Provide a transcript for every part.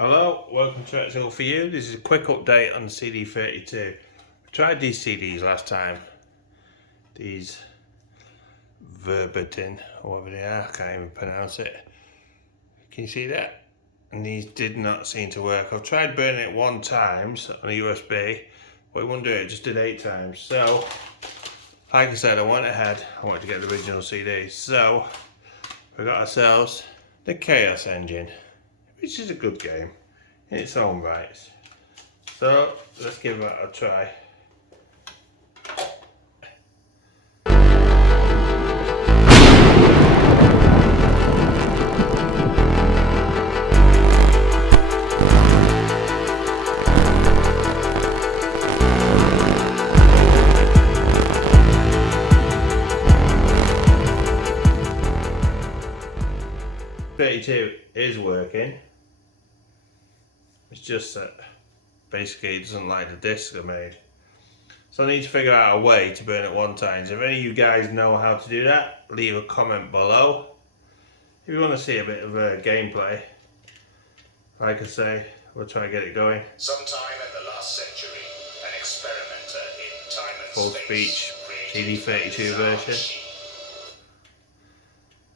Hello, welcome to It's All For You. This is a quick update on the CD32. I tried these CDs last time. These Verbatim, or whatever they are, I can't even pronounce it. Can you see that? And these did not seem to work. I've tried burning it one time on a USB, but it wouldn't do it, it just did 8 times. So, like I said, I went ahead, I wanted to get the original CD. So, we got ourselves the Chaos Engine, which is a good game in its own right. So let's give that a try. CD32 is working. It's just that basically it doesn't like the discs I made. So I need to figure out a way to burn it one time. So if any of you guys know how to do that, leave a comment below. If you want to see a bit of gameplay, like I say, we'll try to get it going. Sometime in the last century, an experimenter in time and Full space speech CD32 version.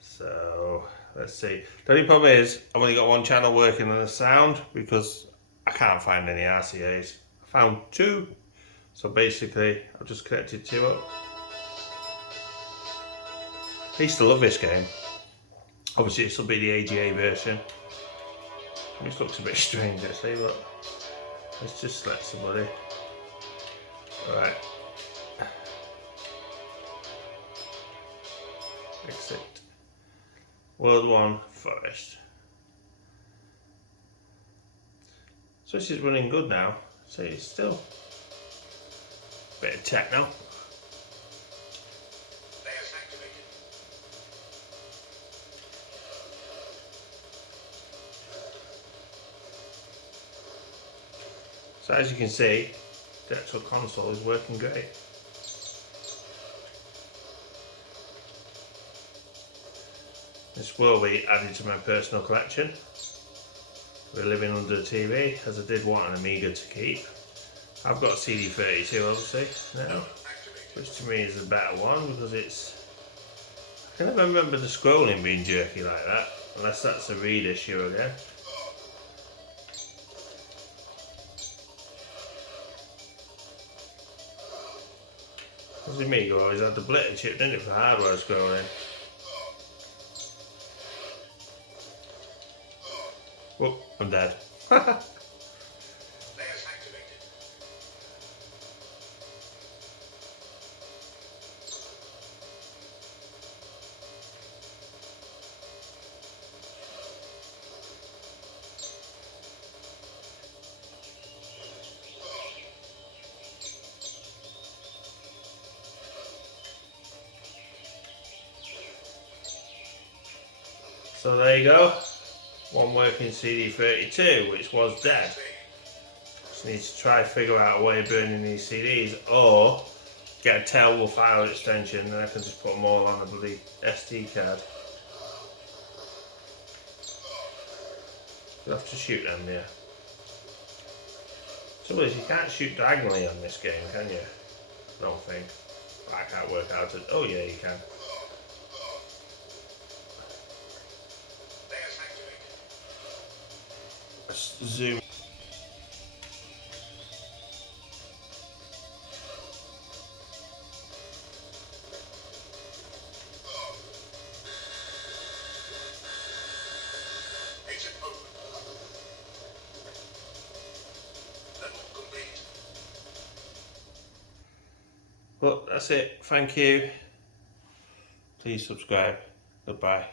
So let's see. The only problem is I've only got one channel working on the sound because I can't find any RCAs. I found 2, so basically I've just connected 2 up. I used to love this game. Obviously this will be the AGA version. This looks a bit strange actually, but let's just select somebody. Alright. Exit. World 1 Forest. So this is running good now. So it's still a bit of techno. So as you can see, the actual console is working great. This will be added to my personal collection. We're living under a TV, as I did want an Amiga to keep. I've got a CD32 obviously now, which to me is the better one because it's... I can never remember the scrolling being jerky like that, unless that's a read issue again. Because the Amiga always had the blitter chip, didn't it, for hardware scrolling. Whoop, I'm dead. So there you go. One working CD32, which was dead. Just need to try figure out a way of burning these CDs, or get a terrible file extension and I can just put them all on a bloody SD card. You'll have to shoot them, yeah. So you can't shoot diagonally on this game, can you? I don't think. I can't work out it. Oh yeah, you can. Zoom. Well, that's it. Thank you. Please subscribe. Goodbye.